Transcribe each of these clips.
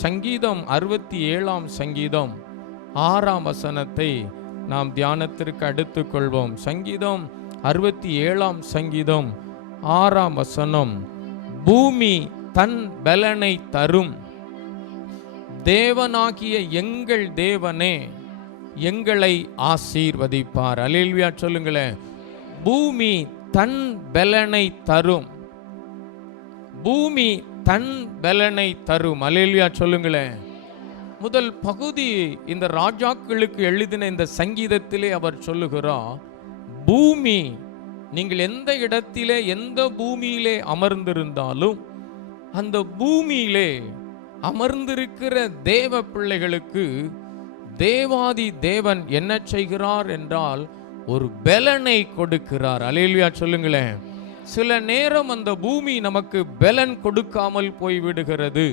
சங்கீதம் 67 சங்கீதம் 6 வசனத்தை நாம் தியானத்திற்கு எடுத்துக்கொள்வோம். சங்கீதம் 67 சங்கீதம் 6 வசனம். பூமி தன் பலனை தரும், தேவனாகிய எங்கள் தேவனே எங்களை ஆசீர்வதிப்பார். அல்லேலூயா சொல்லுங்களேன். பூமி தன் பலனை தரும், பூமி தன் பலனை தரும். அல்லேலூயா சொல்லுங்களேன். முதல் பகுதி இந்த ராஜாக்களுக்கு எழுதின இந்த சங்கீதத்திலே அவர் சொல்லுகிறார், பூமி, நீங்கள் எந்த இடத்திலே எந்த பூமியிலே அமர்ந்திருந்தாலும் அந்த பூமியிலே அமர்ந்திருக்கிற தேவ பிள்ளைகளுக்கு தேவாதி தேவன் என்ன செய்கிறார் என்றால் ஒரு பலனை கொடுக்கிறார். அல்லேலூயா சொல்லுங்களேன். சில நேரம் அந்த பூமி நமக்கு பலன் கொடுக்காமல் போய்விடுகிறது.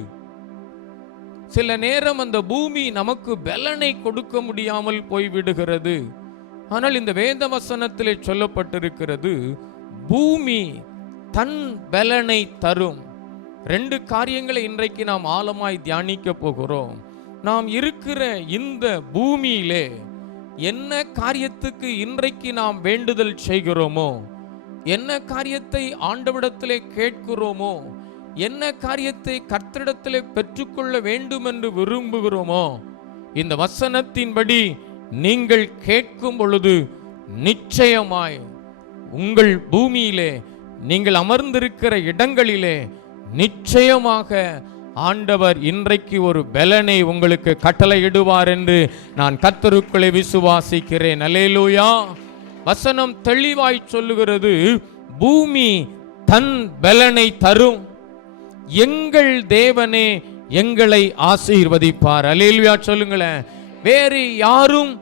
சில நேரம் அந்த பூமி நமக்கு பலனை கொடுக்க முடியாமல் போய்விடுகிறது. ஆனால் இந்த வேத வசனத்திலே சொல்லப்பட்டிருக்கிறது, பூமி தன் பலனை தரும். 2 காரியங்களை இன்றைக்கு நாம் ஆழமாய் தியானிக்க போகிறோம். நாம் இருக்கிற இந்த பூமியிலே என்ன காரியத்துக்கு இன்றைக்கு நாம் வேண்டுதல் செய்கிறோமோ, என்ன காரியத்தை ஆண்டவரிடத்திலே கேட்கிறோமோ, என்ன காரியத்தை கர்த்தரிடத்திலே பெற்றுக்கொள்ள வேண்டும் என்று விரும்புகிறோமோ, இந்த வசனத்தின்படி நீங்கள் கேட்கும் பொழுது நிச்சயமாய் உங்கள் பூமியிலே நீங்கள் அமர்ந்திருக்கிற இடங்களிலே நிச்சயமாக ஆண்டவர் இன்றைக்கு ஒரு பலனை உங்களுக்கு கட்டளையிடுவார் என்று நான் கர்த்தருக்குள்ளே விசுவாசிக்கிறேன். அல்லேலூயா. வசனம் தெளிவாய் சொல்லுகிறது, பூமி தன் பலனை தரும், எங்கள் தேவனே எங்களை ஆசீர்வதிப்பார். அல்லேலூயா சொல்லுங்களேன். வேறு யாரும்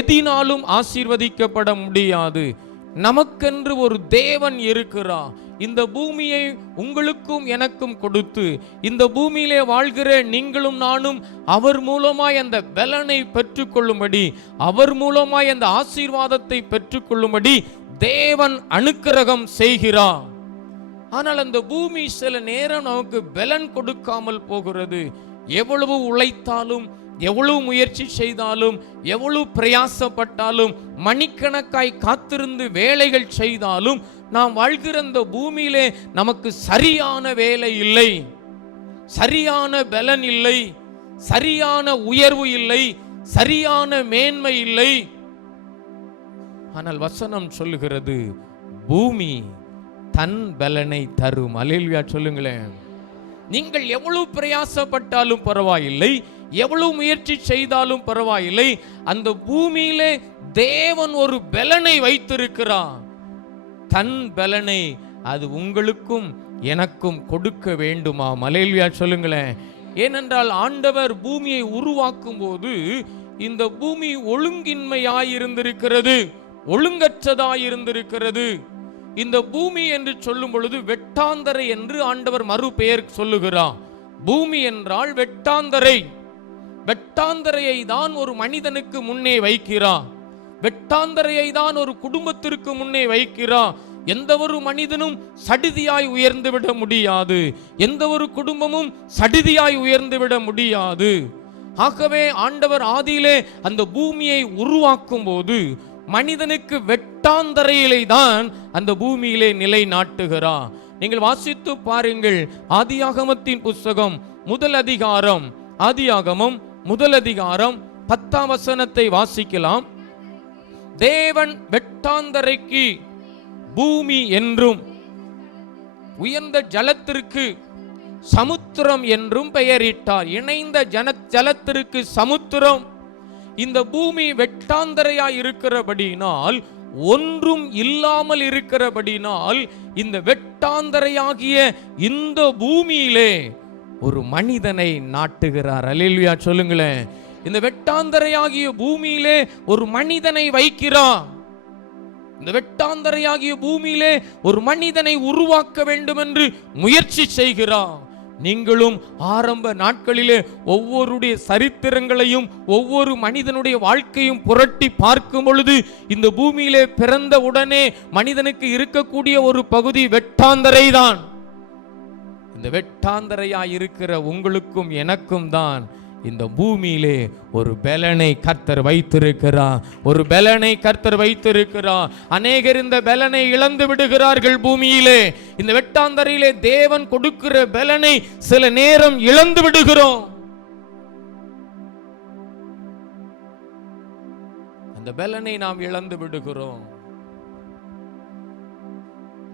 எதினாலும் ஆசீர்வதிக்கப்பட முடியாது. நமக்கென்று ஒரு தேவன் இருக்கிறார். இந்த பூமியை உங்களுக்கும் எனக்கும் கொடுத்து இந்த பூமியிலே வாழ்கிற நீங்களும் நானும் அவர் மூலமாய் அந்த பலனை பெற்றுக்கொள்ளும்படி, அவர் மூலமாய் அந்த ஆசீர்வாதத்தை பெற்றுக்கொள்ளும்படி தேவன் அனுக்கிரகம் செய்கிறார். ஆனால் அந்த பூமி சில நேரம் நமக்கு பலன் கொடுக்காமல் போகிறது. எவ்வளவு உழைத்தாலும், எவ்வளவு முயற்சி செய்தாலும், எவ்வளவு பிரயாசப்பட்டாலும், மணிக்கணக்காய் காத்திருந்து வேலைகள் செய்தாலும் நாம் வாழ்கிற இந்த பூமியிலே நமக்கு சரியான வேலை இல்லை, சரியான பலன் இல்லை, சரியான உயர்வு இல்லை, சரியான மேன்மை இல்லை. ஆனால் வசனம் சொல்லுகிறது, பூமி தன் பலனை தரும். அல்லேலூயா சொல்லுங்களேன். நீங்கள் எவ்வளவு பிரயாசப்பட்டாலும் பரவாயில்லை, எவ்வளவு முயற்சி செய்தாலும் பரவாயில்லை, அந்த பூமியிலே தேவன் ஒரு பலனை வைத்திருக்கிறார். தன் பலனை அது உங்களுக்கும் எனக்கும் கொடுக்க வேண்டுமா? அல்லேலூயா சொல்லுங்களேன். ஏனென்றால் ஆண்டவர் பூமியை உருவாக்கும் போது இந்த பூமி ஒழுங்கின்மையாயிருந்திருக்கிறது, ஒழுங்கற்றதாயிருந்திருக்கிறது. இந்த பூமி என்று சொல்லும் பொழுது வெட்டாந்தரை என்று ஆண்டவர் மறுபெயர் சொல்லுகிறார். பூமி என்றால் வெட்டாந்தரை. வெட்டாந்தரையை தான் ஒரு மனிதனுக்கு முன்னே வைக்கிறார். வெட்டாந்தரையை தான் ஒரு குடும்பத்திற்கு முன்னே வைக்கிறார். எந்த ஒரு மனிதனும் சடிதியாய் உயர்ந்து விட முடியாது, எந்த ஒரு குடும்பமும் சடிதியாய் உயர்ந்து விட முடியாது. ஆகவே ஆண்டவர் ஆதியிலே அந்த பூமியை உருவாக்கும் போது மனிதனுக்கு வெட்டாந்தரையிலே தான் அந்த பூமியிலே நிலை நாட்டுகிறார். நீங்கள் வாசித்து பாருங்கள். ஆதியாகமத்தின் புஸ்தகம் முதல் அதிகாரம், ஆதியாகமம் முதல் அதிகாரம் 10ஆம் வசனத்தை வாசிக்கலாம். தேவன் வெட்டாந்தரைக்கு பூமி என்றும் உயர்ந்த ஜலத்திற்கு சமுத்திரம் என்றும் பெயரிட்டார். இணைந்த ஜலத்திற்கு சமுத்திரம். இந்த பூமி வெட்டாந்தரையாய் இருக்கிறபடினால், ஒன்றும் இல்லாமல் இருக்கிறபடினால், இந்த வெட்டாந்தரையாகிய இந்த பூமியிலே ஒரு மனிதனை நாட்டுகிறார். அல்லேலூயா சொல்லுங்களேன். இந்த வெட்டாந்தரையாகிய பூமியிலே ஒரு மனிதனை வைக்கிறார். இந்த வெட்டாந்தரையாகிய பூமியிலே ஒரு மனிதனை உருவாக்க வேண்டும் என்று முயற்சி செய்கிறார். நீங்களும் ஆரம்ப நாட்களிலே ஒவ்வொருடைய சரித்திரங்களையும் ஒவ்வொரு மனிதனுடைய வாழ்க்கையும் புரட்டி பார்க்கும் பொழுது இந்த பூமியிலே பிறந்த உடனே மனிதனுக்கு இருக்கக்கூடிய ஒரு பகுதி வெட்டாந்தரை தான். இந்த வெட்டாந்தரையாய் இருக்கிற உங்களுக்கும் எனக்கும் தான் இந்த பூமியிலே ஒரு பலனை கர்த்தர் வைத்திருக்கிறார். ஒரு பலனை கர்த்தர் வைத்திருக்கிறார். அநேகர் இந்த பலனை இழந்து விடுகிறார்கள். பூமியிலே இந்த வெட்டாந்தரையிலே தேவன் கொடுக்கிற பலனை சில நேரம் இழந்து விடுகிறோம். அந்த பலனை நாம் இழந்து விடுகிறோம்.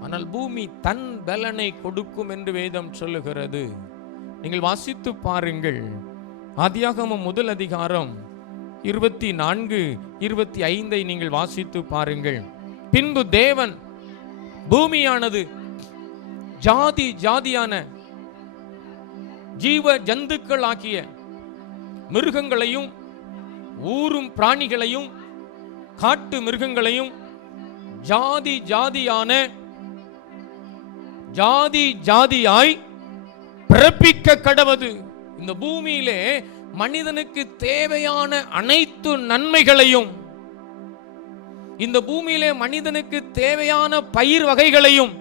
ஆனால் பூமி தன் பலனை கொடுக்கும் என்று வேதம் சொல்லுகிறது. நீங்கள் வாசித்து பாருங்கள். ஆதியாகமம் முதல் அதிகாரம் 24-25 நீங்கள் வாசித்து பாருங்கள். பின்பு தேவன் பூமியானது ஜாதி ஜாதியான ஜீவ ஜந்துக்கள் ஆக்கிய மிருகங்களையும் ஊரும் பிராணிகளையும் காட்டு மிருகங்களையும் ஜாதி ஜாதியான ஜாதி ஜாதியாய் பிறப்பிக்க கடவது. இந்த பூமியிலே மனிதனுக்கு தேவையான அனைத்து நன்மைகளையும், இந்த பூமியிலே மனிதனுக்கு தேவையான பயிர் வகைகளையும்,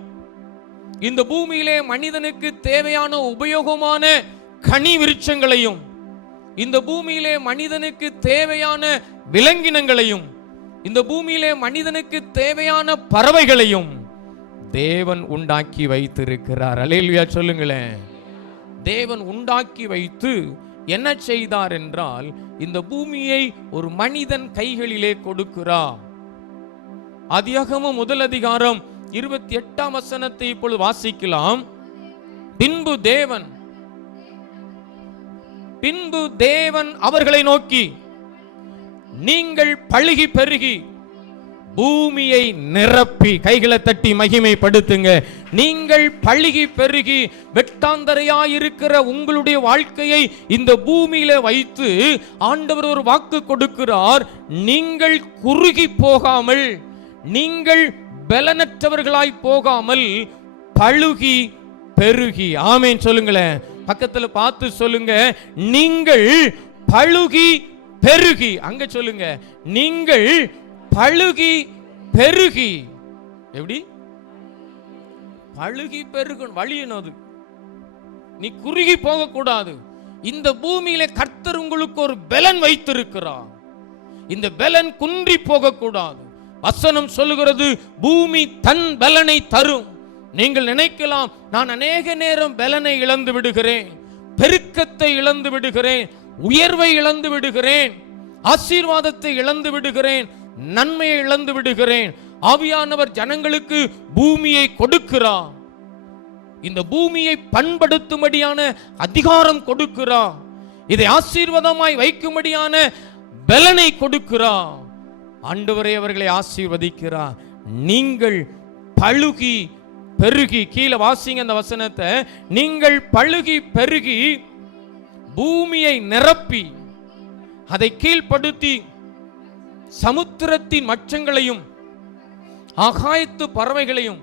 இந்த பூமியிலே மனிதனுக்கு தேவையான உபயோகமான கனி விருட்சங்களையும், இந்த பூமியிலே மனிதனுக்கு தேவையான விலங்கினங்களையும், இந்த பூமியிலே மனிதனுக்கு தேவையான பறவைகளையும் தேவன் உண்டாக்கி வைத்திருக்கிறார். அல்லேலூயா சொல்லுங்களேன். தேவன் உண்டாக்கி வைத்து என்ன செய்தார் என்றால், இந்த பூமியை ஒரு மனிதன் கைகளிலே கொடுக்கிறார். ஆதியாகமம் முதல் அதிகாரம் 28ஆம் வசனத்தை இப்பொழுது வாசிக்கலாம். பின்பு தேவன் அவர்களை நோக்கி, நீங்கள் பலுகி பெருகி பூமியை நிரப்பி, கைகளை தட்டி மகிமைப்படுத்துங்க. நீங்கள் பலுகி பெருகி வெட்டாந்தரையாயிருக்கிற உங்களுடைய வாழ்க்கையை இந்த பூமியில வைத்து ஆண்டவர் ஒரு வாக்கு கொடுக்கிறார். நீங்கள் குறுகி போகாமல், நீங்கள் பலனற்றவர்களாய் போகாமல் பலுகி பெருகி. ஆமென் சொல்லுங்களேன். பக்கத்துல பார்த்து சொல்லுங்க, நீங்கள் பலுகி பெருகி. அங்க சொல்லுங்க, நீங்கள் பலுகி பெருகி. எப்படி பலுகி பெருகும்? வழி என்னது? நீ குறுகி போக கூடாது. இந்த பூமியில கர்த்தர் உங்களுக்கு ஒரு பலன் வைத்திருக்கிறார். இந்த பலன் குன்றி போக கூடாது. வசனம் சொல்லுகிறது, பூமி தன் பலனை தரும். நீங்கள் நினைக்கலாம், நான் அநேக நேரம் பலனை இழந்து விடுகிறேன், பெருக்கத்தை இழந்து விடுகிறேன், உயர்வை இழந்து விடுகிறேன், ஆசீர்வாதத்தை இழந்து விடுகிறேன், நன்மையை இழந்து விடுகிறேன். ஆவியானவர் ஜனங்களுக்கு பூமியை கொடுக்கிறார். இந்த பூமியை பண்படுத்தும்படியான அதிகாரம் கொடுக்கிறார். இதை ஆசீர்வாதமாய் வைக்கும்படியான பலனை கொடுக்கிறார். ஆண்டவரே அவர்களை ஆசீர்வதிக்கிறார். நீங்கள் பலுகி பெருகி, கீழே வாசிங்க அந்த வசனத்தை, நீங்கள் பலுகி பெருகி பூமியை நிரப்பி அதை கீழ்ப்படுத்தி சமுத்திரத்தின் மச்சங்களையும் ஆகாயத்து பறவைகளையும்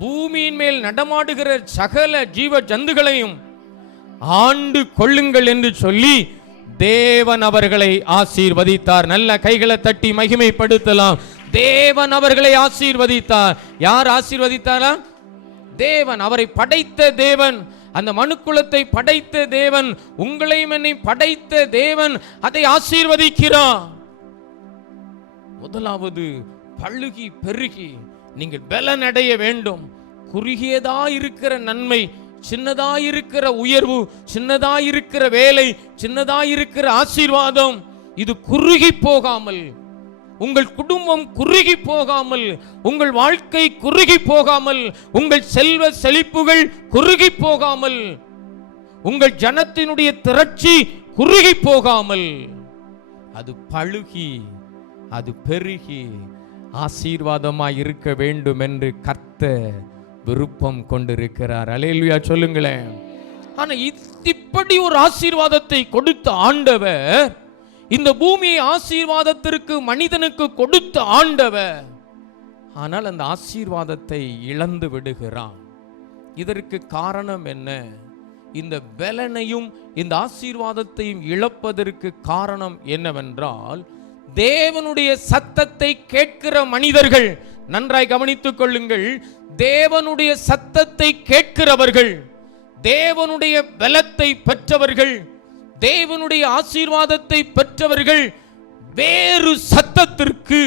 பூமியின் மேல் நடமாடுகிற சகல ஜீவ ஜந்துகளையும் ஆண்டு கொள்ளுங்கள் என்று சொல்லி தேவன் அவர்களை ஆசீர்வதித்தார். நல்ல கைகளை தட்டி மகிமைப்படுத்தலாம். தேவன் அவர்களை ஆசீர்வதித்தார். யார் ஆசீர்வதித்தாரா? தேவன். அவரை படைத்த தேவன், அந்த மனுக்குலத்தை படைத்த தேவன், உங்களையும் என்னை படைத்த தேவன் அதை ஆசீர்வதிக்கிறார். முதலாவது பழுகி பெருகி நீங்கள் பலன் அடைய வேண்டும். குறுகியதா இருக்கிற நன்மை, சின்னதா இருக்கிற உயர்வு, சின்னதா இருக்கிற வேலை, சின்னதா இருக்கிற ஆசீர்வாதம், இது குறுகி போகாமல், உங்கள் குடும்பம் குறுகி போகாமல், உங்கள் வாழ்க்கை குறுகி போகாமல், உங்கள் செல்வ செழிப்புகள் குறுகி போகாமல், உங்கள் ஜனத்தினுடைய திரட்சி குறுகி போகாமல், அது பழுகி, அது பெருகி ஆசீர்வாதமாய் இருக்க வேண்டும் என்று கர்த்தர் விருப்பம் கொண்டிருக்கிறார். அல்லேலூயா சொல்லுங்களேன். ஆனா இப்படி ஒரு ஆசீர்வாதத்தை கொடுத்த ஆண்டவர், இந்த பூமியை ஆசீர்வாதத்திற்கு மனிதனுக்கு கொடுத்த ஆண்டவர், ஆனால் அந்த ஆசீர்வாதத்தை இழந்து விடுகிறான். இதற்கு காரணம் என்ன? இந்த பலனையும் இந்த ஆசீர்வாதத்தையும் இழப்பதற்கு காரணம் என்னவென்றால், தேவனுடைய சத்தத்தை கேட்கிற மனிதர்கள் நன்றாய் கவனித்துக் கொள்ளுங்கள். தேவனுடைய சத்தத்தை கேட்கிறவர்கள், தேவனுடைய பலத்தை பெற்றவர்கள், தேவனுடைய ஆசீர்வாதத்தை பெற்றவர்கள் வேறு சத்தத்திற்கு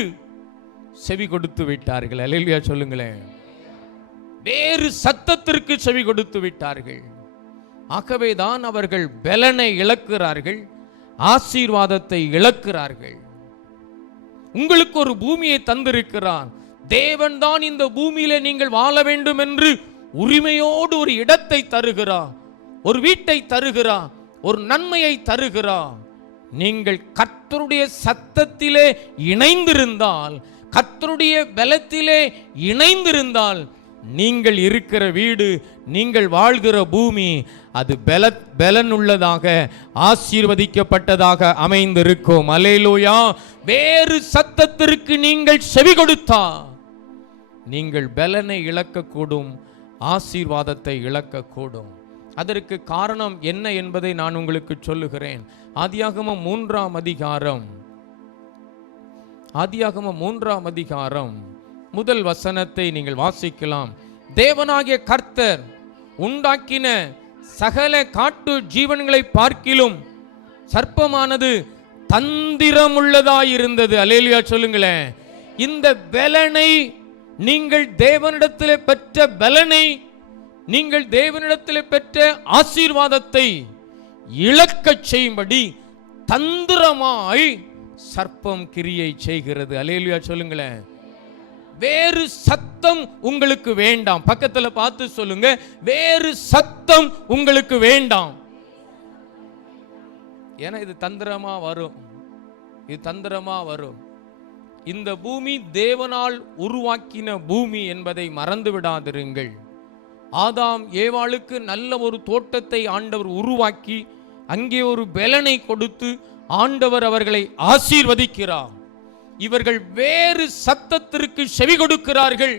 செவி கொடுத்து விட்டார்கள். அல்லேலூயா சொல்லுங்களேன். வேறு சத்தத்திற்கு செவி கொடுத்து விட்டார்கள். ஆகவேதான் அவர்கள் பலனை இழக்கிறார்கள், ஆசீர்வாதத்தை இழக்கிறார்கள். உங்களுக்கு ஒரு பூமியை தந்திருக்கிறார். தேவன் தான் இந்த பூமியிலே நீங்கள் வாழ வேண்டும் என்று உரிமையோடு ஒரு இடத்தை தருகிறார், ஒரு வீட்டை தருகிறார், ஒரு நன்மையை தருகிறார். நீங்கள் கர்த்தருடைய சத்தத்திலே இணைந்திருந்தால், கர்த்தருடைய பலத்திலே இணைந்திருந்தால், நீங்கள் இருக்கிற வீடு, நீங்கள் வாழ்கிற பூமி அது பலனுள்ளதாக ஆசீர்வதிக்கப்பட்டதாக அமைந்திருக்கும். அல்லேலூயா. வேறு சத்தத்திற்கு நீங்கள் செவி கொடுத்தா நீங்கள் பலனை இழக்கக்கூடும், ஆசீர்வாதத்தை இழக்கக்கூடும். அதற்கு காரணம் என்ன என்பதை நான் உங்களுக்கு சொல்லுகிறேன். ஆதியாகமம் 3ஆம் அதிகாரம் முதல் வசனத்தை நீங்கள் வாசிக்கலாம். தேவனாகிய கர்த்தர் உண்டாக்கின சகல காட்டு ஜீவன்களை பார்க்கிலும் சர்ப்பமானது தந்திரமுள்ளதாயிருந்தது. அல்லேலூயா சொல்லுங்களேன். இந்த பலனை நீங்கள் தேவனிடத்திலே பெற்ற பலனை, நீங்கள் தேவனிடத்திலே பெற்ற ஆசீர்வாதத்தை இழக்கச் செய்யும்படி தந்திரமாய் சர்ப்பம் கிரியை செய்கிறது. அல்லேலூயா சொல்லுங்களேன். வேறு சத்தம் உங்களுக்கு வேண்டாம். பக்கத்துல பார்த்து சொல்லுங்க, வேறு சத்தம் உங்களுக்கு வேண்டாம். ஏன்னா இது தந்திரமா வரும், இது தந்திரமா வரும். இந்த பூமி தேவனால் உருவாக்கின பூமி என்பதை மறந்து விடாதிருங்கள். ஆதாம் ஏவாளுக்கு நல்ல ஒரு தோட்டத்தை ஆண்டவர் உருவாக்கி அங்கே ஒரு பலனை கொடுத்து ஆண்டவர் அவர்களை ஆசீர்வதிக்கிறார். இவர்கள் வேறு சத்தத்திற்கு செவி கொடுக்கிறார்கள்.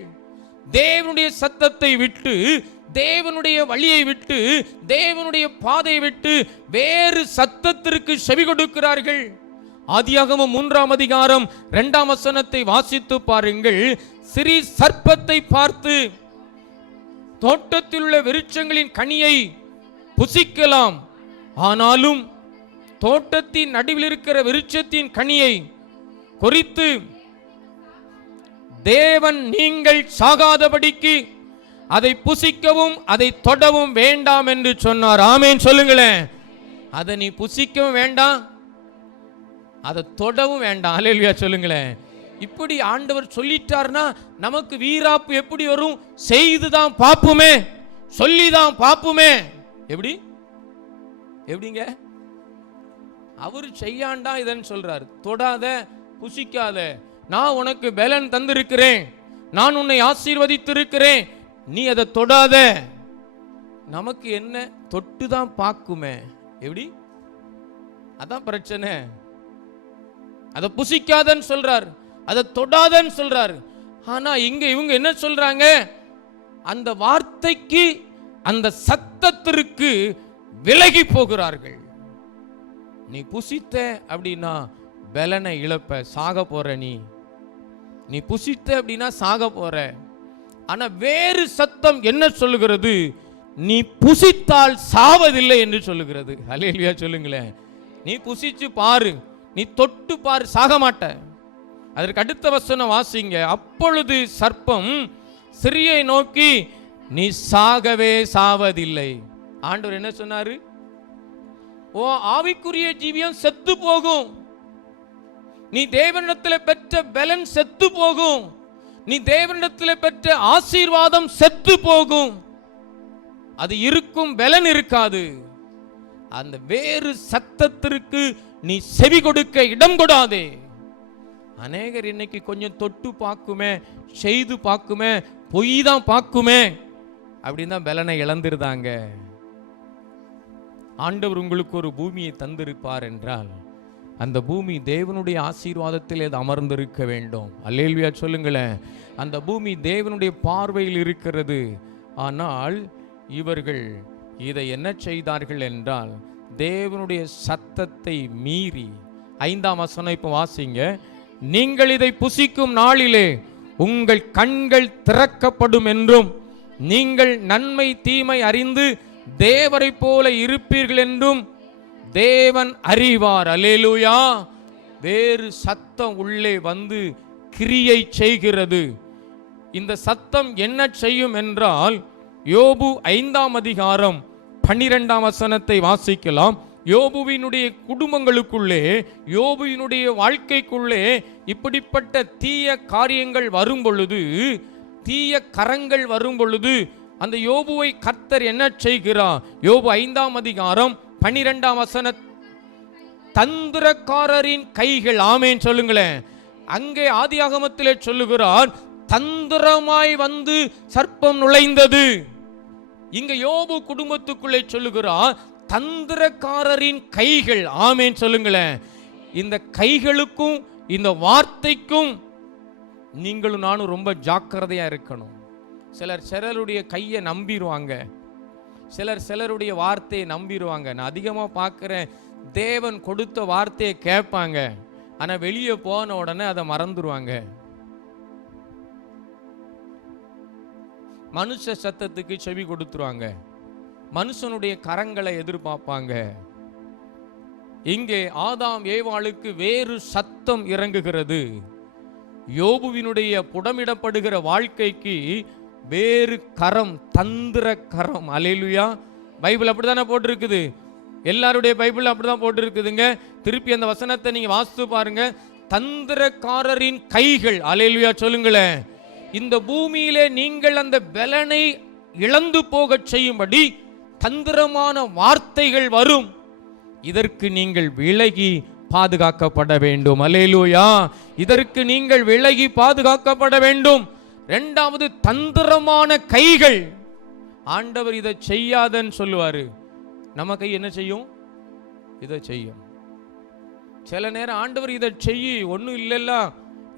தேவனுடைய சத்தத்தை விட்டு, தேவனுடைய வழியை விட்டு, தேவனுடைய பாதையை விட்டு வேறு சத்தத்திற்கு செவி கொடுக்கிறார்கள். ஆதியாகமம் 3ஆம் அதிகாரம் 2ஆம் வசனத்தை வாசித்து பாருங்கள். சிறி சர்ப்பத்தை பார்த்து, தோட்டத்தில் உள்ள விருட்சங்களின் கனியை புசிக்கலாம், ஆனாலும் தோட்டத்தின் நடுவில் இருக்கிற விருட்சத்தின் கனியை குறித்து தேவன் நீங்கள் சாகாதபடிக்கு அதை புசிக்கவும் அதை தொடவும் வேண்டாம் என்று சொன்னார். ஆமென் சொல்லுங்களேன். அதை நீ புசிக்கவும் வேண்டாம், அதை தொடவும் வேண்டாம். அல்லேலூயா சொல்லுங்களேன். இப்படி ஆண்டவர் சொல்லிட்டார்னா நமக்கு வீராப்பு எப்படி வரும்? செய்துதான் பார்ப்போமே, சொல்லிதான் பார்ப்போமே. எப்படிங்க? அவரு செய்யாண்டா இதன்னு சொல்றாரு. தொடாத, புசிக்காத, நான் உனக்கு பலன் தந்திருக்கிறேன், நான் உன்னை ஆசீர்வதித்திருக்கிறேன், நீ அதை தொடாத. நமக்கு என்ன? தொட்டுதான் பார்க்குமே. எப்படி? அதான் பிரச்சனை. அதை புசிக்காதன்னு சொல்றார், அதை தொடாதன்னு சொல்றார். ஆனா இங்க இவங்க என்ன சொல்றாங்க? அந்த வார்த்தைக்கு, அந்த சத்தத்திற்கு விலகி போகிறார்கள். நீ புசித்த அப்படின்னா பலனை இழப்ப, சாக போற. நீ புசித்த அப்படின்னா சாக போற. ஆனா வேறு சத்தம் என்ன சொல்லுகிறது? நீ புசித்தால் சாவதில்லை என்று சொல்லுகிறது. அல்லேலூயா சொல்லுங்களேன். நீ புசிச்சு பாரு, நீ தொட்டு பாரு, சாக மாட்ட. அதற்கு அடுத்த வசனம் வாசிங்க. அப்பொழுது சர்ப்பம் ஸ்திரியை நோக்கி, நீ சாகவே சாவதில்லை. ஆண்டவர் என்ன சொன்னாரு? ஓ ஆவிக்குரிய ஜீவியம் செத்து போகும், நீ தேவனிடத்தில் பெற்ற பலன் செத்து போகும், நீ தேவனிடத்தில் பெற்ற ஆசீர்வாதம் செத்து போகும், அது இருக்கும், பலன் இருக்காது. அந்த வேறு சத்தத்திற்கு நீ செவி கொடுக்க இடம் கொடாதே. அநேகர் இன்னைக்கு கொஞ்சம் தொட்டு பார்க்குமே, செய்து பார்க்குமே, பொய் தான் பார்க்குமே அப்படின்னு தான் பலனை இழந்துருதாங்க. ஆண்டவர் உங்களுக்கு ஒரு பூமியை தந்திருப்பார் என்றால் அந்த பூமி தேவனுடைய ஆசீர்வாதத்தில் அது அமர்ந்திருக்க வேண்டும். அல்லேலூயா சொல்லுங்களேன். அந்த பூமி தேவனுடைய பார்வையில் இருக்கிறது. ஆனால் இவர்கள் இதை என்ன செய்தார்கள் என்றால் தேவனுடைய சத்தத்தை மீறி, 5ஆம் வசனம் இப்ப வாசிங்க. நீங்கள் இதை புசிக்கும் நாளிலே உங்கள் கண்கள் திறக்கப்படும் என்றும் நீங்கள் நன்மை தீமை அறிந்து தேவரை போல இருப்பீர்கள் என்றும் தேவன் அறிவார். அல்லேலூயா. வேறு சத்தம் உள்ளே வந்து கிரியை செய்கிறது. இந்த சத்தம் என்ன செய்யும் என்றால், யோபு 5ஆம் அதிகாரம் 12ஆம் வசனத்தை வாசிக்கலாம். யோபுவினுடைய குடும்பங்களுக்குள்ளே, யோபுவினுடைய வாழ்க்கைக்குள்ளே இப்படிப்பட்ட தீய காரியங்கள் வரும் பொழுது, தீய கரங்கள் வரும் பொழுது, அந்த யோபுவை கர்த்தர் என்ன செய்கிறார்? யோபு 5ஆம் அதிகாரம் 12ஆம் வசனம், தந்திரக்காரரின் கைகள். ஆமேன் சொல்லுங்களேன். அங்கே ஆதியாகமத்திலே சொல்லுகிறார், தந்திரமாய் வந்து சர்ப்பம் நுழைந்தது. இங்க யோபு குடும்பத்துக்குள்ளே சொல்லுகிறார், தந்திரக்காரரின் கைகள். ஆமேன் சொல்லுங்களேன். இந்த கைகளுக்கும் இந்த வார்த்தைக்கும் நீங்களும் நானும் ரொம்ப ஜாக்கிரதையா இருக்கணும். சிலருடைய கையை நம்பிடுவாங்க, சிலருடைய வார்த்தையை நம்பிடுவாங்க. நான் அதிகமாக பார்க்குறேன், தேவன் கொடுத்த வார்த்தையை கேட்பாங்க, ஆனால் வெளியே போன உடனே அதை மறந்துடுவாங்க. மனுஷ சத்தத்துக்கு செவி கொடுத்துருவாங்க, மனுஷனுடைய கரங்களை எதிர்பார்ப்பாங்க. இங்கே ஆதாம் ஏவாளுக்கு வேறு சத்தம் இறங்குகிறது. யோபுவினுடைய புடமிடப்படுகிற வாழ்க்கைக்கு வேறு கரம், தந்திர கரம். அல்லேலூயா. பைபிள் அப்படித்தானே போட்டிருக்குது, எல்லாருடைய பைபிள் அப்படிதான் போட்டிருக்குதுங்க. திருப்பி அந்த வசனத்தை நீங்க வாசித்து பாருங்க. தந்திரக்காரரின் கைகள். அல்லேலூயா சொல்லுங்களேன். இந்த பூமியிலே நீங்கள் அந்த பலனை இழந்து போக செய்யும்படி தந்திரமான வார்த்தைகள் வரும். இதற்கு நீங்கள் விலகி பாதுகாக்கப்பட வேண்டும். அல்லேலூயா. இதற்கு நீங்கள் விலகி பாதுகாக்கப்பட வேண்டும். இரண்டாவது, தந்திரமான கைகள். ஆண்டவர் இதை செய்யாதன்னு சொல்லுவாரு, நம்ம கை என்ன செய்யும்? இதை செய்யும். சில நேரம் ஆண்டவர் இதை செய்யி, ஒன்றும் இல்லைல்ல,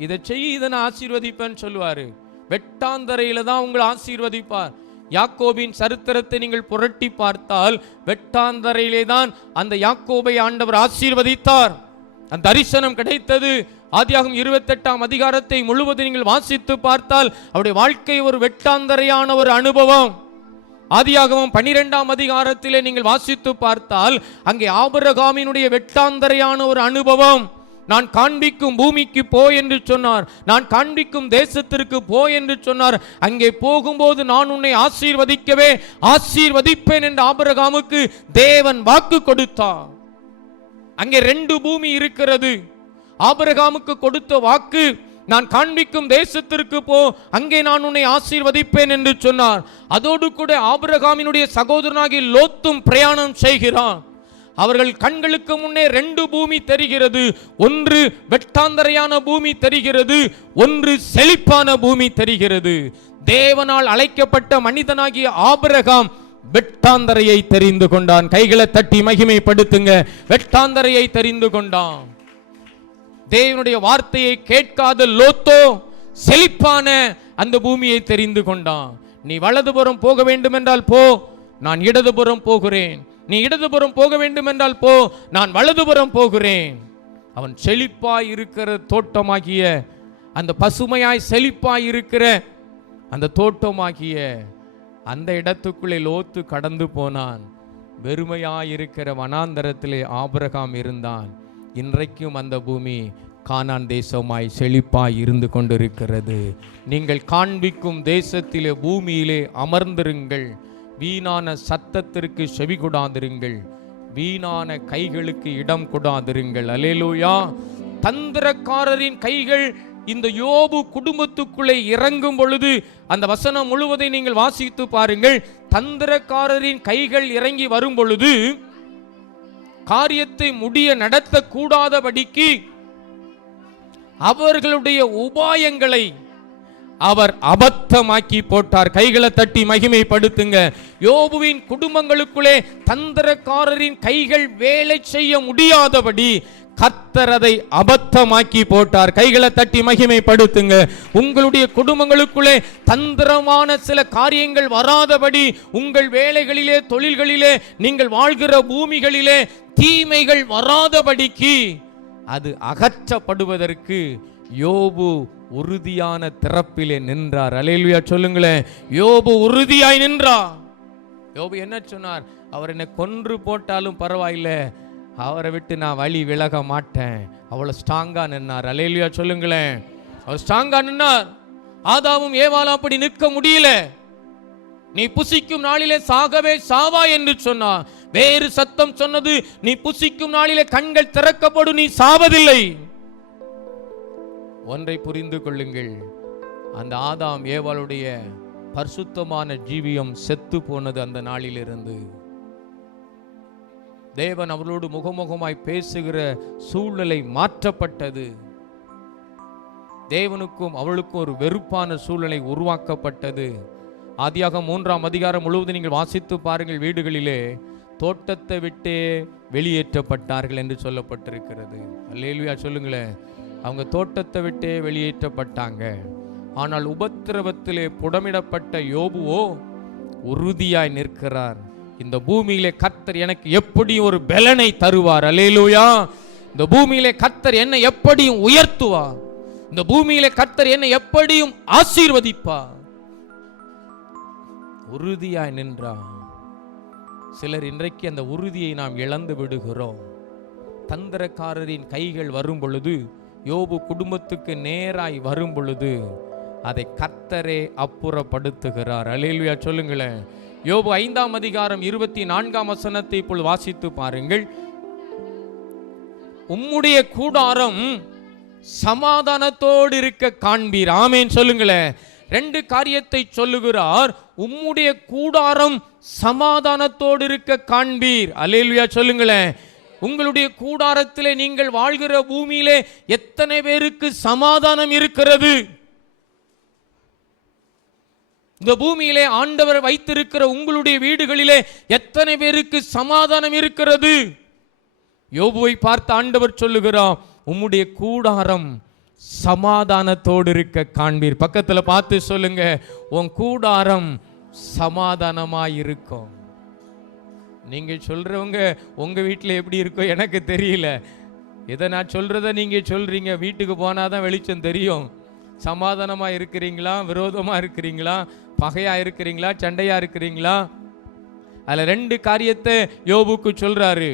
இதை செய்யி, இதை நான் ஆசீர்வதிப்பேன்னு சொல்லுவாரு. வெட்டாந்தரையில தான் உங்களை ஆசீர்வதிப்பார். யாக்கோபின் சரித்திரத்தை நீங்கள் புரட்டி பார்த்தால், வெட்டாந்தரையிலே தான் அந்த யாக்கோபை ஆண்டவர் ஆசீர்வதித்தார். அந்த தரிசனம் கிடைத்தது. ஆதியாகமம் 28ஆம் அதிகாரத்தை முழுவதும் நீங்கள் வாசித்து பார்த்தால் அவருடைய வாழ்க்கை ஒரு வெட்டாந்தரையான ஒரு அனுபவம். ஆதியாகமம் 12ஆம் அதிகாரத்திலே நீங்கள் வாசித்து பார்த்தால் அங்கே ஆபிரகாமினுடைய வெட்டாந்தரையான ஒரு அனுபவம். நான் காண்பிக்கும் பூமிக்கு போ என்று சொன்னார், நான் காண்பிக்கும் தேசத்திற்கு போ என்று சொன்னார். அங்கே போகும்போது நான் உன்னை ஆசீர்வதிப்பேன் என்று ஆபிரகாமுக்கு தேவன் வாக்கு கொடுத்தார். அங்கே 2 பூமி இருக்கிறது. ஆபிரகாமுக்கு கொடுத்த வாக்கு, நான் காண்பிக்கும் தேசத்திற்கு போ, அங்கே நான் உன்னை ஆசீர்வதிப்பேன் என்று சொன்னார். அதோடு கூட ஆபிரகாமினுடைய சகோதரனாகிய லோத்தும் பிரயாணம் செய்கிறான். அவர்கள் கண்களுக்கு முன்னே 2 பூமி தெரிகிறது. ஒன்று வெட்டாந்தரையான பூமி தெரிகிறது, ஒன்று செழிப்பான பூமி தெரிகிறது. தேவனால் அழைக்கப்பட்ட மனிதனாகிய ஆபிரகாம் வெட்டாந்தரையை தெரிந்து கொண்டான். கைகளை தட்டி மகிமைப்படுத்துங்க. வெட்டாந்தரையை தெரிந்து கொண்டான். தேவனுடைய வார்த்தையை கேட்காத லோத்தோ செழிப்பான அந்த பூமியை தெரிந்து கொண்டான். நீ வலதுபுறம் போக வேண்டும் என்றால் போ, நான் இடதுபுறம் போகிறேன். நீ இடதுபுறம் போக வேண்டும் என்றால் போ, நான் வலதுபுறம் போகிறேன். அவன் செழிப்பாய் இருக்கிற தோட்டமாகிய, அந்த பசுமையாய் செழிப்பாய் இருக்கிற அந்த தோட்டமாகிய அந்த இடத்துக்குள்ளே லோத்து கடந்து போனான். வெறுமையாய் இருக்கிற வனாந்தரத்திலே ஆபிரகாம் இருந்தான். இன்றைக்கும் அந்த பூமி கானான் தேசமாய் செழிப்பாய் இருந்து கொண்டிருக்கிறது. நீங்கள் காண்பிக்கும் தேசத்திலே, பூமியிலே அமர்ந்திருங்கள். வீணான சத்தத்திற்கு செவி கொடாதிருங்கள், வீணான கைகளுக்கு இடம் கொடாதிருங்கள். அல்லேலூயா. தந்திரக்காரரின் கைகள் இந்த யோபு குடும்பத்துக்குள்ளே இறங்கும் பொழுது, அந்த வசனம் முழுவதை நீங்கள் வாசித்து பாருங்கள். தந்திரக்காரரின் கைகள் இறங்கி வரும் பொழுது காரியத்தை முடிய நடத்த கூடாதபடிக்கு அவர்களுடைய உபாயங்களை அவர் அபத்தமாக்கி போட்டார். கைகளை தட்டி மகிமைப்படுத்துங்க. யோபுவின் குடும்பங்களுக்குள்ளே தந்திரக்காரரின் கைகள் வேலை செய்ய முடியாதபடி கர்த்தர் அதை அபத்தமாக்கி போட்டார். கைகளை தட்டி மகிமைப்படுத்துங்க. உங்களுடைய குடும்பங்களுக்குள்ளே தந்திரமான சில காரியங்கள் வராதபடி, உங்கள் வேலைகளிலே, தொழில்களிலே, நீங்கள் வாழ்கிற பூமிகளிலே தீமைகள் வராதபடிக்கு அது அகற்றப்படுவதற்கு யோபு உறுதியான திறப்பிலே நின்றார். அல்லேலூயா சொல்லுங்களேன். யோபு உறுதியாய் நின்றார். யோபு என்ன சொன்னார்? அவர் என்னை கொன்று போட்டாலும் பரவாயில்லை, அவரை விட்டு நான் வழி விலக மாட்டேன். அவ்வளவு ஸ்ட்ராங்கா நின்னார். அல்லேலூயா சொல்லுங்களேன். அவர் ஸ்ட்ராங்கா நின்னார். ஆதாமும் ஏவாளும் அப்படி நிற்க முடியல. நீ புசிக்கும் நாளிலே சாகவே சாவா என்று சொன்னார். வேறு சத்தம் சொன்னது, நீ புசிக்கும் நாளிலே கண்கள் திறக்கப்படும், நீ சாவதில்லை. ஒன்றை புரிந்து கொள்ளுங்கள், அந்த ஆதாம் ஏவாளுடைய பரிசுத்தமான ஜீவியம் செத்து போனது. அந்த நாளிலிருந்து தேவன் அவளோடு முகமுகமாய் பேசுகிற சூழ்நிலை மாற்றப்பட்டது. தேவனுக்கும் அவளுக்கும் ஒரு வெறுப்பான சூழ்நிலை உருவாக்கப்பட்டது. ஆதியாகமம் 3ஆம் அதிகாரம் முழுவதும் நீங்கள் வாசித்து பாருங்கள். வீடுகளிலே தோட்டத்தை விட்டே வெளியேற்றப்பட்டார்கள் என்று சொல்லப்பட்டிருக்கிறது. அல்லேலூயா சொல்லுங்களேன். அவங்க தோட்டத்தை விட்டே வெளியேற்றப்பட்டாங்க. ஆனால் உபத்திரவத்திலே புடமிடப்பட்ட யோபுவோ உறுதியாய் நிற்கிறார். இந்த பூமியிலே கர்த்தர் எனக்கு எப்படி ஒரு பலனை தருவார். அல்லேலூயா. இந்த பூமியிலே கர்த்தர் என்னை எப்படியும் உயர்த்துவார். இந்த பூமியிலே கர்த்தர் என்னை எப்படியும் ஆசீர்வதிப்பார். உறுதியாய் நின்றார். சிலர் இன்றைக்கு அந்த உறுதியை நாம் இழந்து விடுகிறோம். தந்திரக்காரரின் கைகள் வரும் பொழுது, யோபு குடும்பத்துக்கு நேராய் வரும் பொழுது அதை கர்த்தரே அப்புறப்படுத்துகிறார். அல்லேலூயா சொல்லுங்களேன். யோபு 5ஆம் அதிகாரம் 24ஆம் வசனத்தை இப்போது வாசித்து பாருங்கள். உம்முடைய கூடாரம் சமாதானத்தோடு இருக்க காண்பீர். ஆமேன் சொல்லுங்களேன். 2 காரியத்தை சொல்லுகிறார். உம்முடைய கூடாரம் சமாதானத்தோடு இருக்க காண்பீர். அல்லேலூயா சொல்லுங்களேன். உங்களுடைய கூடாரத்திலே நீங்கள் வாழ்கிற பூமியிலே எத்தனை பேருக்கு சமாதானம் இருக்கிறது? இந்த பூமியிலே ஆண்டவர் வைத்திருக்கிற உங்களுடைய வீடுகளிலே எத்தனை பேருக்கு சமாதானம் இருக்கிறது? யோபுவை பார்த்து ஆண்டவர் சொல்லுகிறார், உம்முடைய கூடாரம் சமாதானத்தோடு இருக்க காண்பீர். பக்கத்துல பார்த்து சொல்லுங்க, உன் கூடாரம் சமாதானமாயிருக்கும். நீங்க சொல்றவங்க உங்க வீட்டில் எப்படி இருக்கோ எனக்கு தெரியல. இதை நான் சொல்றத நீங்க சொல்றீங்க. வீட்டுக்கு போனாதான் வெளிச்சம் தெரியும். சமாதானமா இருக்கிறீங்களா, விரோதமா இருக்கிறீங்களா, பகையா இருக்கிறீங்களா, சண்டையா இருக்கிறீங்களா? அதுல 2 காரியத்தை யோபுக்கு சொல்றாரு.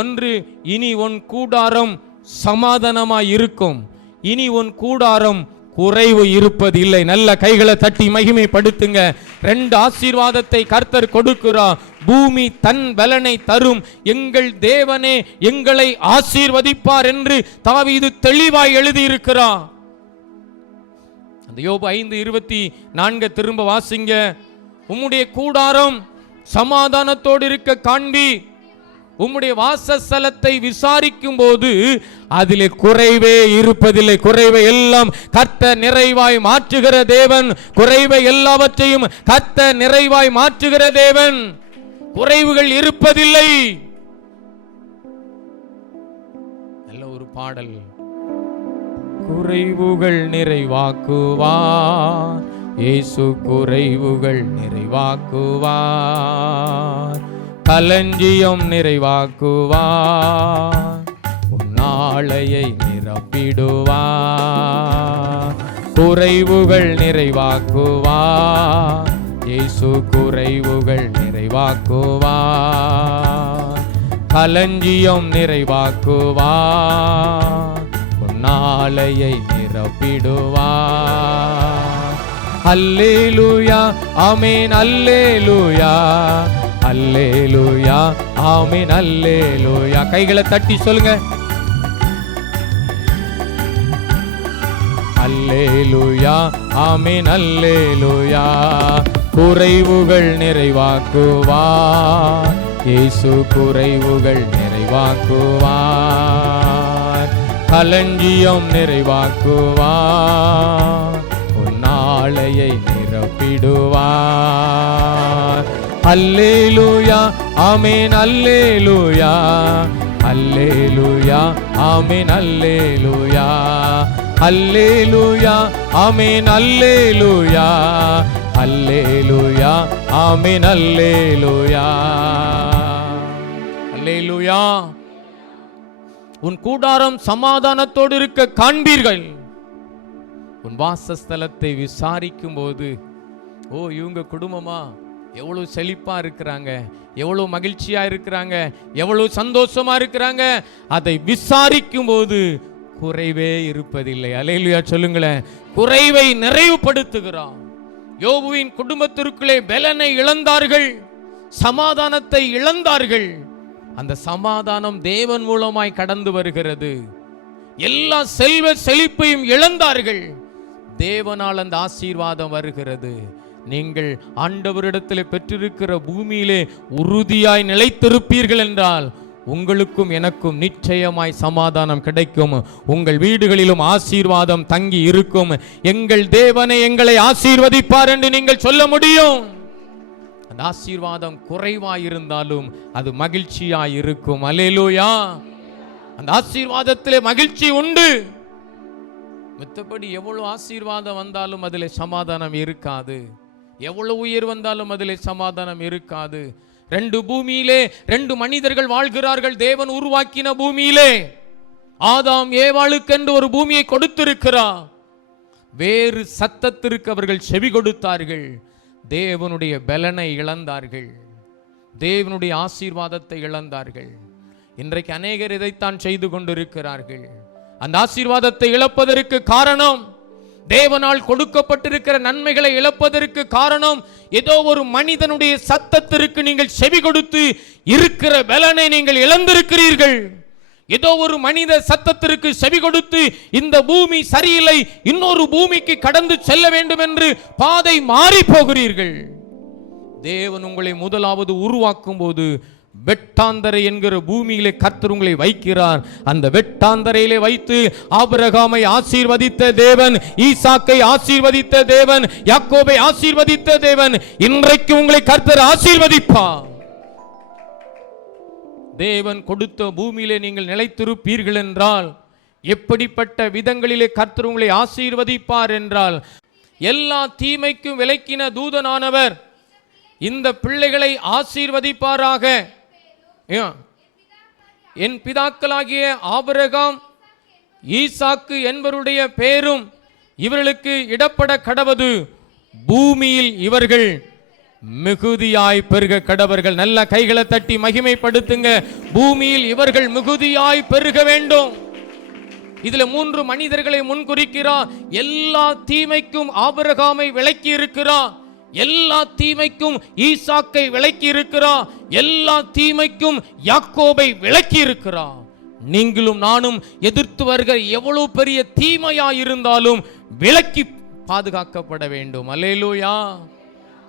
ஒன்று, இனி உன் கூடாரம் சமாதானமா இருக்கும். இனி உன் கூடாரம் குறைவு இருப்பதில்லை. நல்ல கைகளை தட்டி மகிமைப்படுத்துங்க. 2 ஆசீர்வாதத்தை கர்த்தர் கொடுக்கிறார். பூமி தன் பலனை தரும். எங்கள் தேவனே எங்களை ஆசீர்வதிப்பார் என்று தாவீது தெளிவாய் எழுதியிருக்கிறார். அந்த யோபு 5:24 திரும்ப வாசிங்க. உம்முடைய கூடாரம் சமாதானத்தோடு இருக்க காண்பி. உம்முடைய வாசஸ்தலத்தை விசாரிக்கும் போது அதிலே குறைவே இருப்பதில்லை. குறைவை எல்லாம் கர்த்தர் நிறைவாய் மாற்றுகிற தேவன். குறைவை எல்லாவற்றையும் கர்த்தர் நிறைவாய் மாற்றுகிற தேவன். குறைவுகள் இருப்பதில்லை. நல்ல ஒரு பாடல். குறைவுகள் நிறைவாக்குவார் இயேசு, குறைவுகள் நிறைவாக்குவார். களஞ்சியம் நிறைவாக்குவார், உன்னாளையை நிரப்பிடுவார். குறைவுகள் நிறைவாக்குவார் இயேசு, குறைவுகள் நிறைவாக்குவார். களஞ்சியம் நிறைவாக்குவார், உன்னாளையை நிரப்பிடுவார். அல்லேலூயா ஆமென் அல்லேலூயா அல்லேலூயா ஆமென் அல்லேலூயா. கைகளை தட்டி சொல்லுங்க. அல்லேலூயா ஆமென் அல்லேலூயா. குறைவுகள் நிறைவாக்குவார் இயேசு, குறைவுகள் நிறைவாக்குவார். களஞ்சியம் நிறைவாக்குவார், உன்னாளையை நிரப்பிடுவார். அல்லேலூயா ஆமென் அல்லேலூயா அல்லேலூயா ஆமென் அல்லேலூயா. அல்லேலூயா ஆமென் அல்லேலூயா அல்லேலூயா ஆமென் அல்லேலூயா. அல்லேலூயா. உன் கூடாரம் சமாதானத்தோடு இருக்க காண்பீர்கள். உன் வாசஸ்தலத்தை விசாரிக்கும் போது, ஓ இவங்க குடும்பமா எவ்வளவு செழிப்பா இருக்கிறாங்க, எவ்வளவு மகிழ்ச்சியா இருக்கிறாங்க, எவ்வளவு சந்தோஷமா இருக்கிறாங்க, அதை விசாரிக்கும் போது குறைவே இருப்பதில்லை. அல்லேலூயா சொல்லுங்களேன். குறைவை நிறைவுபடுத்துகிறான். யோபுவின் குடும்பத்திற்குள்ளே பலனை இழந்தார்கள், சமாதானத்தை இழந்தார்கள். அந்த சமாதானம் தேவன் மூலமாய் கடந்து வருகிறது. எல்லா செல்வ செழிப்பையும் இழந்தார்கள், தேவனால் அந்த ஆசீர்வாதம் வருகிறது. நீங்கள் ஆண்டவரிடத்தில் பெற்றிருக்கிற பூமியிலே உறுதியாய் நிலைத்திருப்பீர்கள் என்றால் உங்களுக்கும் எனக்கும் நிச்சயமாய் சமாதானம் கிடைக்கும். உங்கள் வீடுகளிலும் ஆசீர்வாதம் தங்கி இருக்கும். எங்கள் தேவனை எங்களை ஆசீர்வதிப்பார் என்று நீங்கள் சொல்ல முடியும். அந்த ஆசீர்வாதம் குறைவாயிருந்தாலும் அது மகிழ்ச்சியாய் இருக்கும். அல்லேலூயா. அந்த ஆசீர்வாதத்திலே மகிழ்ச்சி உண்டு. மற்றபடி எவ்வளவு ஆசீர்வாதம் வந்தாலும் அதிலே சமாதானம் இருக்காது. எவ்வளவு உயர் வந்தாலும் அதிலே சமாதானம் இருக்காது. ரெண்டு பூமியிலே ரெண்டு மனிதர்கள் வாழ்கிறார்கள். தேவன் உருவாக்கின பூமியிலே ஆதாம் ஏவாளுக்கென்று ஒரு பூமியை கொடுத்திருக்கிறார். வேறு சத்தத்திற்கு அவர்கள் செவி கொடுத்தார்கள். தேவனுடைய பலனை இழந்தார்கள், தேவனுடைய ஆசீர்வாதத்தை இழந்தார்கள். இன்றைக்கு அநேகர் இதைத்தான் செய்து கொண்டிருக்கிறார்கள். அந்த ஆசீர்வாதத்தை இழப்பதற்கு காரணம், தேவனால் கொடுக்கப்பட்டிருக்கிற நன்மைகளை இழப்பதற்கு காரணம், ஏதோ ஒரு மனிதனுடைய சத்தத்திற்கு நீங்கள் செவி கொடுத்து இருக்கிற பலனை நீங்கள் இழந்திருக்கிறீர்கள். ஏதோ ஒரு மனித சத்தத்திற்கு செவி கொடுத்து இந்த பூமி சரியில்லை, இன்னொரு பூமிக்கு கடந்து செல்ல வேண்டும் என்று பாதை மாறி போகிறீர்கள். தேவன் உங்களை முதலாவது உருவாக்கும் போது வெட்டாந்தரை என்கிற பூமியிலே கர்த்தர் உங்களை வைக்கிறார். அந்த வெட்டாந்தரையிலே வைத்து ஆபிரகாமை ஆசீர்வதித்த தேவன், ஈசாக்கை ஆசீர்வதித்த தேவன், யாக்கோபை ஆசீர்வதித்த தேவன் இன்றைக்கு உங்களை கர்த்தர் ஆசீர்வதிப்பார். தேவன் கொடுத்த பூமியிலே நீங்கள் நிலைத்திருப்பீர்கள் என்றால் எப்படிப்பட்ட விதங்களிலே கர்த்தர் உங்களை ஆசீர்வதிப்பார் என்றால், எல்லா தீமைக்கும் விலக்கின தூதனானவர் இந்த பிள்ளைகளை ஆசீர்வதிப்பாராக. என் பிதாக்களாகிய ஆபிரகாம், ஈசாக்கு என்பவருடைய பேரும் இவர்களுக்கு இடப்பட கடவது, பூமியில் இவர்கள் மிகுதியாய் பெருக கடவர்கள். நல்ல கைகளை தட்டி மகிமைப்படுத்துங்க. பூமியில் இவர்கள் மிகுதியாய் பெருக வேண்டும். இதுல 3 மனிதர்களை முன்குறிக்கிறார். எல்லா தீமைக்கும் ஆபிரகாமை விலக்கி இருக்கிறார், எல்லா தீமைக்கும் ஈசாக்கை விலக்கி இருக்கிறார், எல்லா தீமைக்கும் யாக்கோபை விலக்கி இருக்கிறார். நீங்களும் நானும் எதிர்த்து வருகிற எவ்வளவு பெரிய தீமையா இருந்தாலும் விலக்கி பாதுகாக்கப்பட வேண்டும். அல்லேலூயா.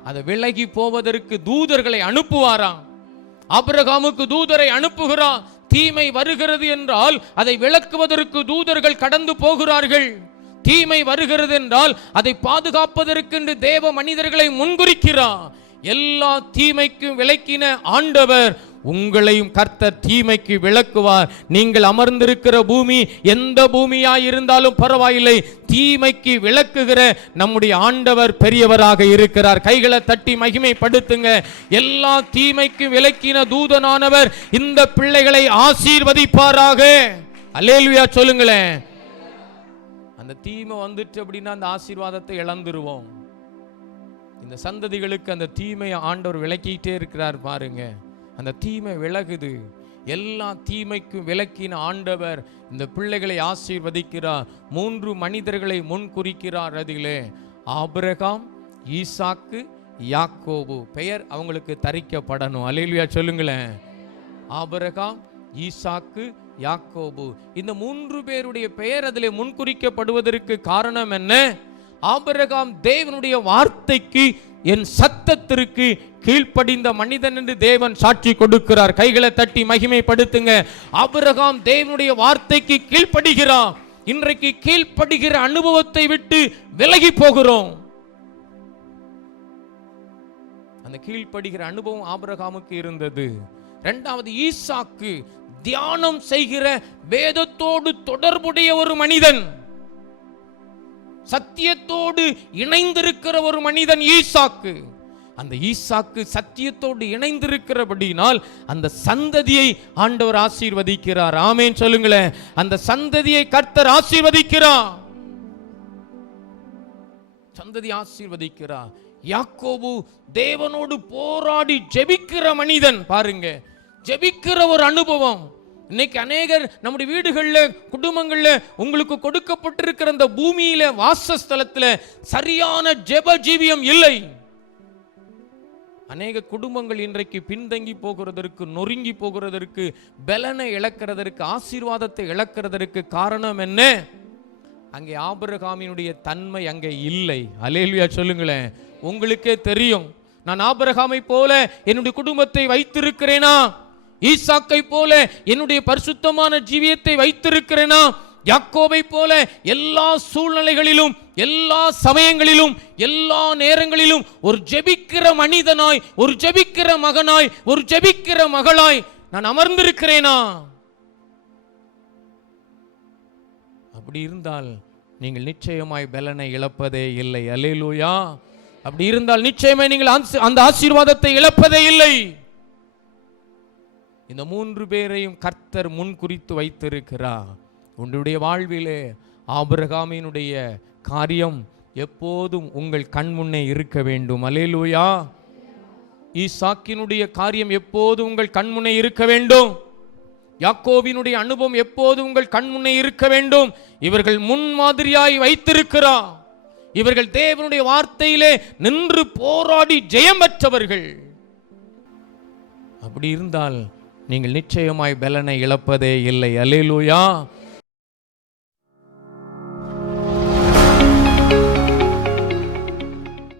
அதை விலகி போவதற்கு தூதர்களை அனுப்புவாராம். ஆபிரகாமுக்கு தூதரை அனுப்புகிறார். தீமை வருகிறது என்றால் அதை விலக்குவதற்கு தூதர்கள் கடந்து போகிறார்கள். தீமை வருகிறது என்றால் அதை பாதுகாப்பதற்கு தேவ மனிதர்களை முன்குறிக்கிறார். எல்லா தீமைக்கும் விலக்கின ஆண்டவர் உங்களையும் கர்த்தர் தீமைக்கு விலக்குவார். நீங்கள் அமர்ந்திருக்கிற பூமி எந்த பூமியாய் இருந்தாலும் பரவாயில்லை, தீமைக்கு விலக்குகிற நம்முடைய ஆண்டவர் பெரியவராக இருக்கிறார். கைகளை தட்டி மகிமைப்படுத்துங்க. எல்லா தீமைக்கும் விலக்கின தூதனானவர் இந்த பிள்ளைகளை ஆசீர்வதிப்பாராக. அல்லேலூயா சொல்லுங்களேன். அந்த தீமை வந்துட்டு அப்படின்னா அந்த ஆசீர்வாதத்தை இழந்துருவோம். இந்த சந்ததிகளுக்கு அந்த தீமையை ஆண்டவர் விலக்கிட்டே இருக்கிறார் பாருங்க. அந்த தீமை விலகுது. எல்லா தீமைக்கும் விலக்கின ஆண்டவர் இந்த பிள்ளைகளை ஆசீர்வதிக்கிறார். 3 மனிதர்களை முன்குறிக்கிறார். அதிலே ஆபிரகாம், ஈசாக்கு, யாக்கோபு பெயர் அவங்களுக்கு தரிக்கப்படணும். அல்லேலூயா சொல்லுங்களேன். ஆபிரகாம், ஈசாக்கு, யாக்கோபு இந்த 3 பேருடைய பெயர் அதிலே முன்குறிக்கப்படுவதற்கு காரணம் என்ன? ஆபிரகாம் தேவனுடைய வார்த்தைக்கு, என் சத்தத்திற்கு கீழ்ப்படிந்த மனிதன் என்று தேவன் சாட்சி கொடுக்கிறார். கைகளை தட்டி மகிமைப்படுத்துங்க. ஆபிரகாம் தேவனுடைய வார்த்தைக்கு கீழ்ப்படுகிறார். இன்றைக்கு கீழ்ப்படுகிற அனுபவத்தை விட்டு விலகி போகிறோம். அந்த கீழ்ப்படுகிற அனுபவம் ஆபிரகாமுக்கு இருந்தது. இரண்டாவது, ஈசாக்கு தியானம் செய்கிற, வேதத்தோடு தொடர்புடைய ஒரு மனிதன், சத்தியத்தோடு இணைந்திருக்கிற ஒரு மனிதன் ஈசாக்கு. அந்த ஈசாக்கு சத்தியத்தோடு இணைந்திருக்கிறபடினால் அந்த சந்ததியை ஆண்டவர் ஆசீர்வதிக்கிறார். ஆமென் சொல்லுங்களேன். அந்த சந்ததியை கர்த்தர் ஆசீர்வதிக்கிறார். சந்ததி ஆசீர்வதிக்கிறார். யாக்கோபு தேவனோடு போராடி ஜெபிக்கிற மனிதன். பாருங்க, ஜெபிக்கிற ஒரு அனுபவம். இன்னைக்கு அநேகர் நம்முடைய வீடுகள்ல, குடும்பங்கள்ல உங்களுக்கு கொடுக்கப்பட்டிருக்கிற அந்த பூமியில, வாசஸ்தலத்துல சரியான ஜெப ஜீவியம் இல்லை. அநேக குடும்பங்கள் இன்றைக்கு பின்தங்கி போகிறதற்கு, நொறுங்கி போகிறதற்கு, பலனை இழக்கிறதற்கு, ஆசீர்வாதத்தை இழக்கிறதற்கு காரணம் என்ன? அங்கே ஆபிரகாமினுடைய தன்மை அங்கே இல்லை. அல்லேலூயா சொல்லுங்களேன். உங்களுக்கே தெரியும், நான் ஆபிரகாமை போல என்னுடைய குடும்பத்தை வைத்திருக்கிறேனா? ஈசாக்கை போல என்னுடைய பரிசுத்தமான ஜீவியத்தை வைத்திருக்கிறேனா? யாக்கோபை போல எல்லா சூழ்நிலைகளிலும், எல்லா சமயங்களிலும், எல்லா நேரங்களிலும் ஒரு ஜெபிக்கிற மனிதனாய், ஒரு ஜெபிக்கிற மகனாய், ஒரு ஜெபிக்கிற மகளாய் நான் அமர்ந்திருக்கிறேனா? அப்படி இருந்தால் நீங்கள் நிச்சயமாய் பலனை இழப்பதே இல்லை. அல்லேலூயா. அப்படி இருந்தால் நிச்சயமாய் நீங்கள் அந்த ஆசீர்வாதத்தை இழப்பதே இல்லை. இந்த 3 பேரையும் கர்த்தர் முன் குறித்து வைத்திருக்கிறார். உங்களுடைய வாழ்விலே ஆபிரகாமினுடைய காரியம் எப்போதும் உங்கள் கண் முன்னே இருக்க வேண்டும். அல்லேலூயா. ஈசாக்கினுடைய காரியம் எப்போதும் உங்கள் கண் முன்னே இருக்க வேண்டும். யாக்கோபினுடைய அனுபவம் எப்போதும் உங்கள் கண் முன்னே இருக்க வேண்டும். இவர்கள் முன்மாதிரியாய் வைத்திருக்கிறார். இவர்கள் தேவனுடைய வார்த்தையிலே நின்று போராடி ஜெயம் பெற்றவர்கள். அப்படி இருந்தால் நீங்கள் நிச்சயமாய் பலனை இழப்பதே இல்லை. அல்லேலூயா.